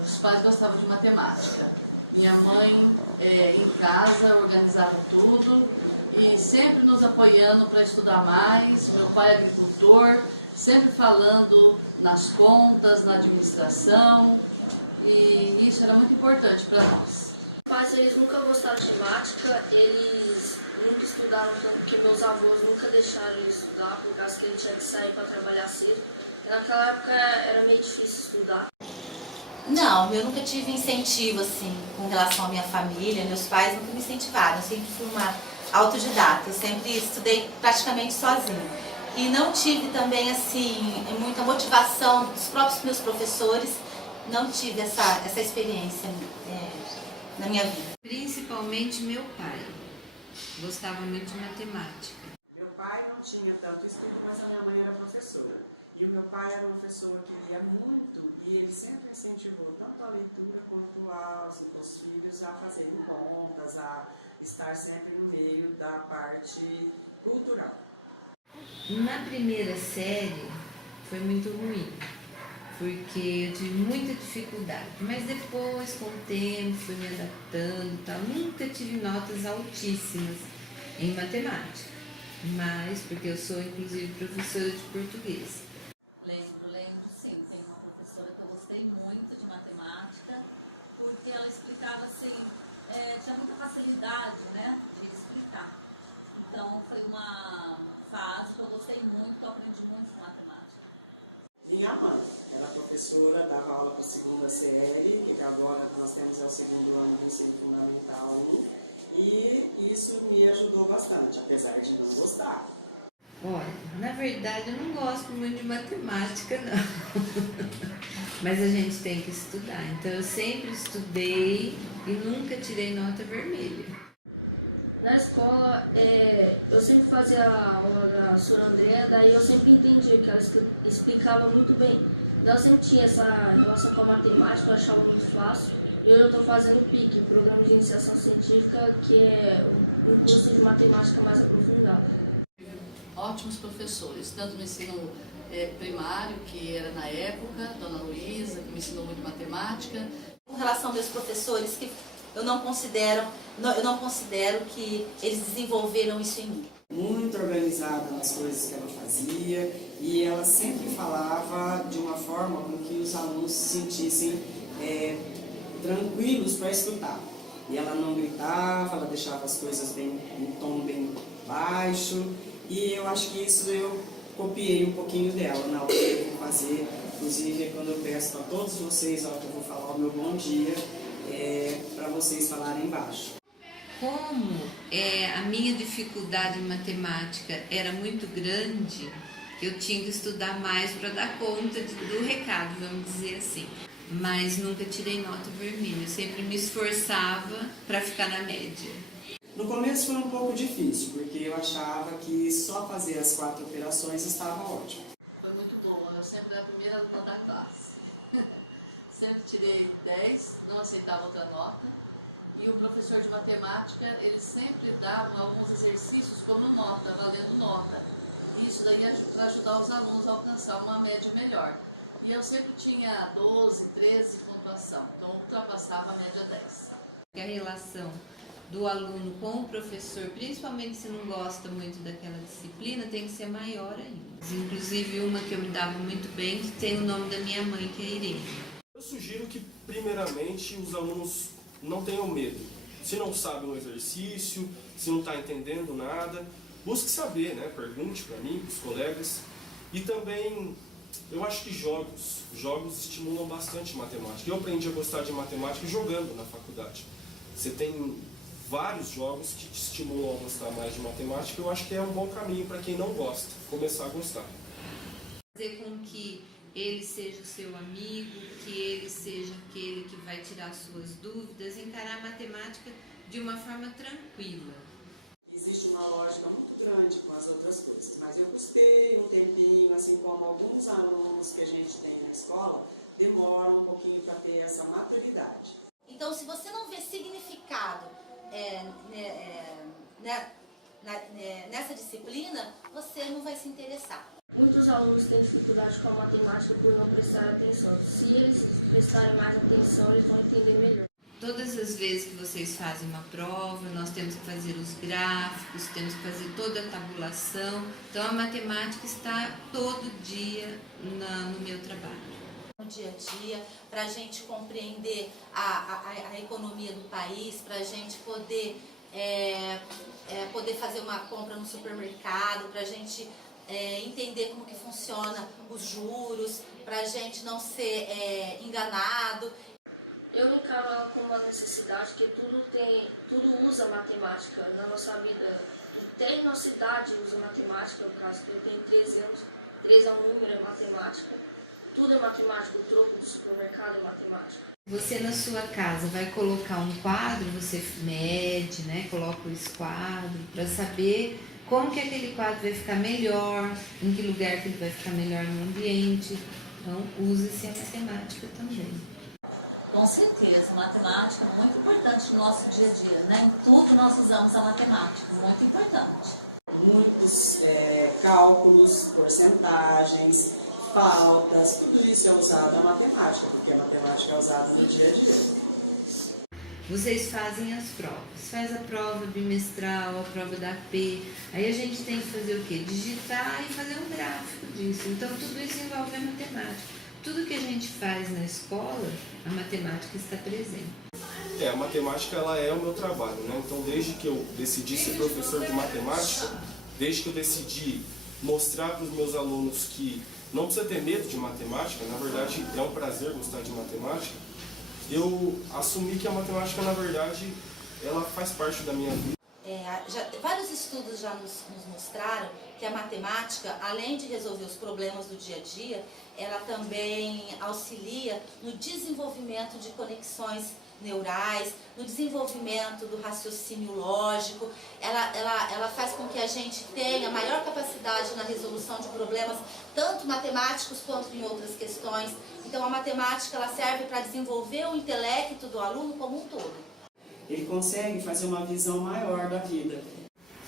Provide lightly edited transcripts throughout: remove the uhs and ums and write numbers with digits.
Meus pais gostavam de matemática. Minha mãe, em casa, organizava tudo e sempre nos apoiando para estudar mais. Meu pai é agricultor, sempre falando nas contas, na administração, e isso era muito importante para nós. Mas eles nunca gostaram de matemática, eles nunca estudaram tanto, porque meus avós nunca deixaram ele estudar, por causa que ele tinha que sair para trabalhar cedo. E naquela época era meio difícil estudar. Não, eu nunca tive incentivo assim com relação à minha família, meus pais nunca me incentivaram, eu sempre fui uma autodidata, eu sempre estudei praticamente sozinha. E não tive também assim muita motivação dos próprios meus professores, não tive essa experiência na minha vida. Principalmente meu pai, gostava muito de matemática. Meu pai não tinha tanto estudo, mas a minha mãe era professora. E o meu pai era uma pessoa que lia muito e ele sempre incentivou tanto a leitura quanto aos filhos a fazerem contas, a estar sempre no meio da parte cultural. Na primeira série foi muito ruim, porque eu tive muita dificuldade, mas depois, com o tempo, fui me adaptando e tal. Nunca tive notas altíssimas em matemática, mas porque eu sou inclusive professora de português. Lembro sim. Tem uma professora que eu gostei muito de matemática, porque ela explicava assim, tinha muita facilidade, né, de explicar. Então foi uma fase que eu gostei muito, que eu aprendi muito com matemática. Minha mãe era professora, dava aula para a segunda série, que agora nós temos o segundo ano do ensino fundamental 1, e isso me ajudou bastante, apesar de não gostar. Olha, na verdade eu não gosto muito de matemática, não. Mas a gente tem que estudar. Então eu sempre estudei e nunca tirei nota vermelha. Na escola, eu sempre fazia a aula da Sra. Andréa, daí eu sempre entendia que ela explicava muito bem. Então eu sempre tinha essa relação com a matemática, eu achava muito fácil. E hoje eu estou fazendo o PIC, Programa de Iniciação Científica, que é um curso de matemática mais aprofundado. Ótimos professores, tanto no ensino primário, que era na época, Dona Luísa, que me ensinou muito matemática. Com relação aos meus professores, que eu não considero que eles desenvolveram isso em mim. Muito organizada nas coisas que ela fazia e ela sempre falava de uma forma com que os alunos se sentissem tranquilos para escutar. E ela não gritava, ela deixava as coisas em tom bem baixo e eu acho que isso eu copiei um pouquinho dela na hora que eu vou fazer. Inclusive, quando eu peço para todos vocês, ó, que eu vou falar o meu bom dia, para vocês falarem baixo. Como a minha dificuldade em matemática era muito grande, eu tinha que estudar mais para dar conta do recado, vamos dizer assim. Mas nunca tirei nota vermelha, eu sempre me esforçava para ficar na média. No começo foi um pouco difícil, porque eu achava que só fazer as 4 operações estava ótimo. Foi muito bom, eu sempre era a primeira aluna da classe. Sempre tirei 10, não aceitava outra nota. E o professor de matemática, ele sempre dava alguns exercícios como nota, valendo nota. Isso daí para ajudar os alunos a alcançar uma média melhor. E eu sempre tinha 12, 13 de pontuação, então ultrapassava a média 10. A relação do aluno com o professor, principalmente se não gosta muito daquela disciplina, tem que ser maior ainda. Inclusive uma que eu me dava muito bem, que tem o nome da minha mãe, que é Irene. Eu sugiro que, primeiramente, os alunos não tenham medo. Se não sabe um exercício, se não está entendendo nada, busque saber, né? Pergunte para mim, para os colegas. E também, eu acho que jogos estimulam bastante matemática. Eu aprendi a gostar de matemática jogando na faculdade. Você tem vários jogos que te estimulam a gostar mais de matemática. Eu acho que é um bom caminho para quem não gosta, começar a gostar. Fazer com que ele seja o seu amigo, que ele seja aquele que vai tirar suas dúvidas, encarar a matemática de uma forma tranquila. Existe uma lógica muito grande com as outras coisas, mas eu custei um tempinho, assim como alguns alunos que a gente tem na escola, demoram um pouquinho para ter essa maturidade. Então, se você não vê significado nessa disciplina, você não vai se interessar. Muitos alunos têm dificuldade com a matemática por não prestar atenção. Se eles prestarem mais atenção, eles vão entender melhor. Todas as vezes que vocês fazem uma prova, nós temos que fazer os gráficos, temos que fazer toda a tabulação. Então, a matemática está todo dia no meu trabalho. No dia a dia, para a gente compreender a economia do país, para a gente poder fazer uma compra no supermercado, para a gente entender como que funciona os juros, para a gente não ser enganado. Eu encaro ela como uma necessidade, porque tudo usa matemática na nossa vida. Até em nossa idade usa matemática, no caso que eu tenho 13 anos, 13 é um número, é matemática. Tudo é matemática, o troco do supermercado é matemática. Você na sua casa vai colocar um quadro, você mede, né? Coloca esse quadro para saber como que aquele quadro vai ficar melhor, em que lugar que ele vai ficar melhor no ambiente. Então, use-se a matemática também. Com certeza, matemática é muito importante no nosso dia a dia, né? Em tudo nós usamos a matemática, muito importante. Muitos cálculos, porcentagens, faltas, tudo isso é usado na matemática, porque a matemática é usada no dia a dia. Vocês fazem as provas. Faz a prova bimestral, a prova da AP. Aí a gente tem que fazer o quê? Digitar e fazer um gráfico disso. Então, tudo isso envolve a matemática. Tudo que a gente faz na escola, a matemática está presente. A matemática ela é o meu trabalho, né? Então, desde que eu decidi ser professor de matemática, desde que eu decidi mostrar para os meus alunos que não precisa ter medo de matemática, na verdade é um prazer gostar de matemática, eu assumi que a matemática, na verdade, ela faz parte da minha vida. Vários estudos já nos mostraram que a matemática, além de resolver os problemas do dia a dia, ela também auxilia no desenvolvimento de conexões neurais, no desenvolvimento do raciocínio lógico. Ela faz com que a gente tenha maior capacidade na resolução de problemas, tanto matemáticos quanto em outras questões. Então, a matemática ela serve para desenvolver o intelecto do aluno como um todo. Ele consegue fazer uma visão maior da vida.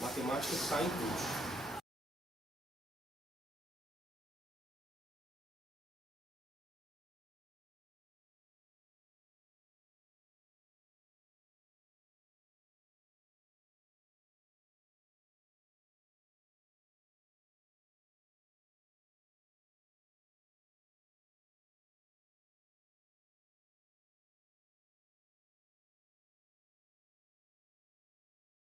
Matemática está em tudo.